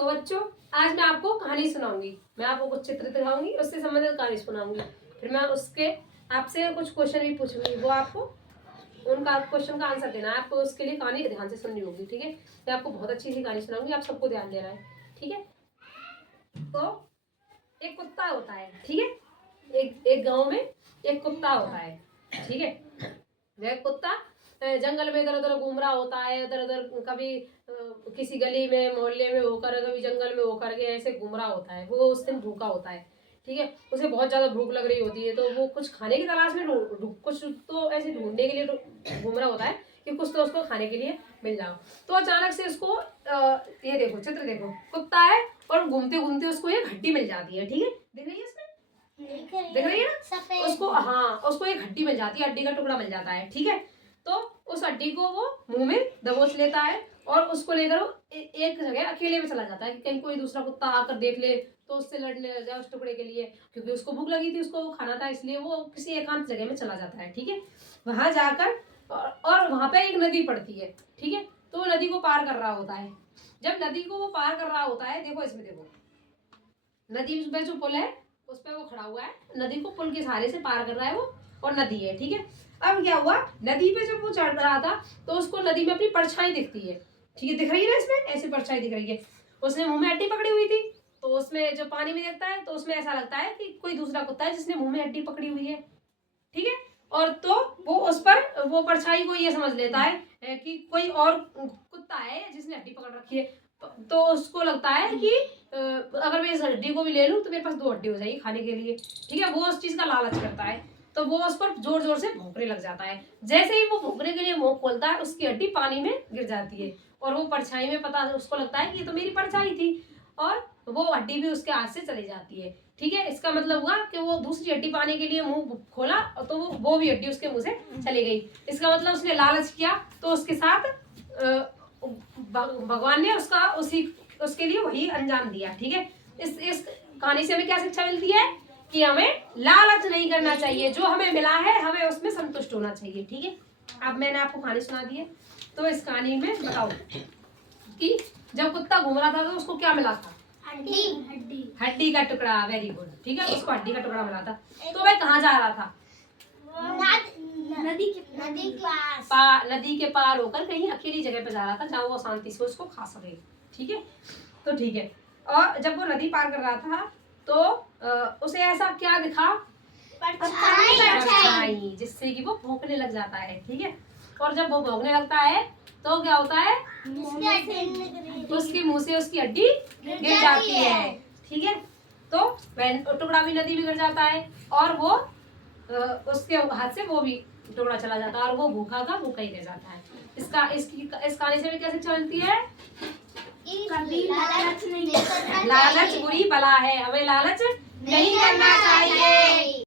तो बच्चों आज मैं आपको कहानी सुनाऊंगी। मैं आपको कुछ चित्र दिखाऊंगी, उससे संबंधित कहानी सुनाऊंगी। फिर मैं उसके आपसे कुछ क्वेश्चन भी पूछूंगी, वो आपको उनका क्वेश्चन का आंसर देना है। आपको उसके लिए कहानी ध्यान से सुननी होगी, ठीक है। मैं आपको बहुत अच्छी सी कहानी सुनाऊंगी, आप सबको ध्यान देना है, ठीक है। तो एक कुत्ता होता है, ठीक है। एक गांव में एक कुत्ता होता है, ठीक है। वह कुत्ता जंगल में इधर उधर घूम रहा होता है, इधर उधर कभी किसी गली में मोहल्ले में होकर, कभी जंगल में होकर के ऐसे घूम रहा होता है। वो उस दिन भूखा होता है, ठीक है। उसे बहुत ज्यादा भूख लग रही होती है, तो वो कुछ खाने की तलाश में कुछ तो ऐसे ढूंढने के लिए घूम रहा होता है कि कुछ तो उसको खाने के लिए मिल जाओ। तो अचानक से उसको ये देखो, चित्र देखो, कुत्ता है और घूमते घूमते उसको एक हड्डी मिल जाती है, ठीक है। दिख रही है इसमें, दिख रही है ना उसको? हाँ, उसको एक हड्डी मिल जाती है, हड्डी का टुकड़ा मिल जाता है, ठीक है। तो उस हड्डी को वो मुंह में दबोच लेता है और उसको लेकर वो एक जगह अकेले में चला जाता है कि कहीं कोई दूसरा कुत्ता आकर देख ले तो उससे लड़ने लग जाए उस टुकड़े के लिए, क्योंकि उसको भूख लगी थी, उसको खाना था, इसलिए वो किसी एकांत जगह में चला जाता है, ठीक है। वहां जाकर और वहां पे एक नदी पड़ती है, ठीक है। तो वो नदी को पार कर रहा होता है। जब नदी को वो पार कर रहा होता है, देखो इसमें देखो, नदी में जो पुल है उस पर वो खड़ा हुआ है, नदी को पुल के सहारे से पार कर रहा है वो, और नदी है, ठीक है। अब क्या हुआ, नदी पे जब वो चढ़ रहा था तो उसको नदी में अपनी परछाई दिखती है, ठीक है। दिख रही है ना इसमें, ऐसी परछाई दिख रही है। उसने मुंह में हड्डी पकड़ी हुई थी, तो उसमें जब पानी में देखता है तो उसमें ऐसा लगता है कि कोई दूसरा कुत्ता है जिसने मुंह में हड्डी पकड़ी हुई है, ठीक है। और तो वो उस पर वो परछाई को ये समझ लेता है कि कोई और कुत्ता है जिसने हड्डी पकड़ रखी है। तो उसको लगता है कि अगर मैं इस हड्डी को भी ले लूं तो मेरे पास 2 हड्डी हो जाएगी खाने के लिए, ठीक है। वो उस चीज का लालच करता है, तो वो उस पर जोर जोर से भौंकने लग जाता है। जैसे ही वो भौंकने के लिए मुंह खोलता है, उसकी हड्डी पानी में गिर जाती है और वो परछाई में पता उसको लगता है कि ये तो मेरी परछाई थी, और वो हड्डी भी उसके हाथ से चली जाती है, ठीक है। इसका मतलब हुआ कि वो दूसरी हड्डी पाने के लिए मुंह खोला तो वो भी हड्डी उसके मुंह से चली गई। इसका मतलब उसने लालच किया, तो उसके साथ भगवान ने उसके लिए वही अंजाम दिया, ठीक है। इस कहानी से हमें क्या शिक्षा मिलती है कि हमें लालच नहीं करना चाहिए, जो हमें मिला है हमें उसमें संतुष्ट होना चाहिए, ठीक है। अब मैंने आपको कहानी सुना दी है, तो इस कहानी में बताओ कि जब कुत्ता घूम रहा था तो उसको क्या मिला था? हड्डी का टुकड़ा, वेरी गुड, ठीक है। उसको हड्डी का टुकड़ा मिला था। तो वह कहाँ जा रहा था? नदी के पार होकर कहीं अकेली जगह पे जा रहा था जहाँ वो शांति से उसको खा सके, ठीक है। तो ठीक है, और जब वो नदी पार कर रहा था तो उसे ऐसा क्या दिखा? परछाई, जिससे कि वो भौंकने लग जाता है, ठीक है। और जब वो भौंकने लगता है तो क्या होता है? उसके मुंह से उसकी हड्डी गिर जाती है, ठीक है। तो वह टुकड़ा भी नदी में गिर जाता है और वो उसके हाथ से वो भी टुकड़ा चला जाता है और वो भूखा का भूखा ही रह जाता है। इस कहानी से भी क्या शिक्षा मिलती है? लालच बुरी बला है, हमें लालच नहीं करना चाहिए।